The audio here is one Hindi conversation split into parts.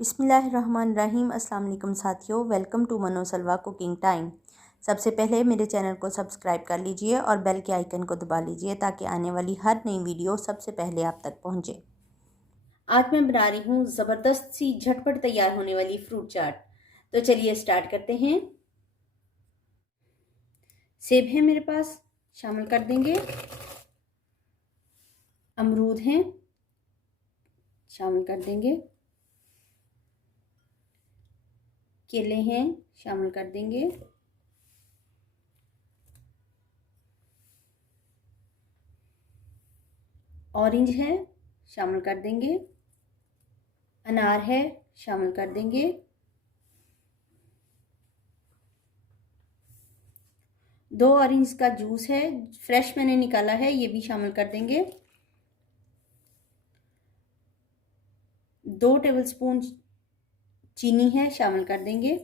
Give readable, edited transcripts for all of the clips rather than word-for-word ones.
बिस्मिल्लाहिर्रहमानिर्रहीम। अस्सलाम वालेकुम साथियों, वेलकम टू मनो सलवा कुकिंग टाइम। सबसे पहले मेरे चैनल को सब्सक्राइब कर लीजिए और बेल के आइकन को दबा लीजिए ताकि आने वाली हर नई वीडियो सबसे पहले आप तक पहुंचे। आज मैं बना रही हूँ ज़बरदस्त सी झटपट तैयार होने वाली फ्रूट चाट। तो चलिए स्टार्ट करते हैं। सेब है मेरे पास, शामिल कर देंगे। अमरूद हैं, शामिल कर देंगे। केले हैं, शामिल कर देंगे। ऑरेंज है, शामिल कर देंगे। अनार है, शामिल कर देंगे। दो ऑरेंज का जूस है, फ्रेश मैंने निकाला है, ये भी शामिल कर देंगे। 2 टेबलस्पून चीनी है, शामिल कर देंगे।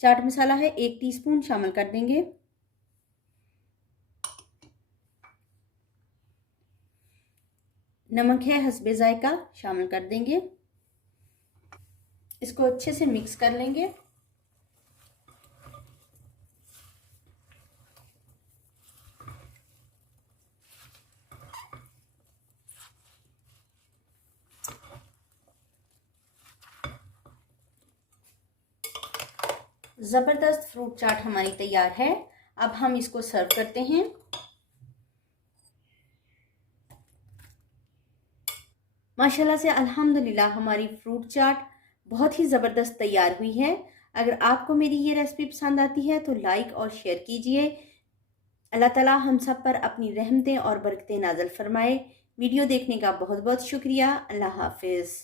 चाट मसाला है 1 टीस्पून, शामिल कर देंगे। नमक है हस्बे जायका, शामिल कर देंगे। इसको अच्छे से मिक्स कर लेंगे। ज़बरदस्त फ्रूट चाट हमारी तैयार है। अब हम इसको सर्व करते हैं। माशाल्लाह से अल्हम्दुलिल्लाह हमारी फ्रूट चाट बहुत ही ज़बरदस्त तैयार हुई है। अगर आपको मेरी ये रेसिपी पसंद आती है तो लाइक और शेयर कीजिए। अल्लाह ताला हम सब पर अपनी रहमतें और बरकतें नाज़िल फरमाए। वीडियो देखने का बहुत बहुत शुक्रिया। अल्लाह हाफिज़।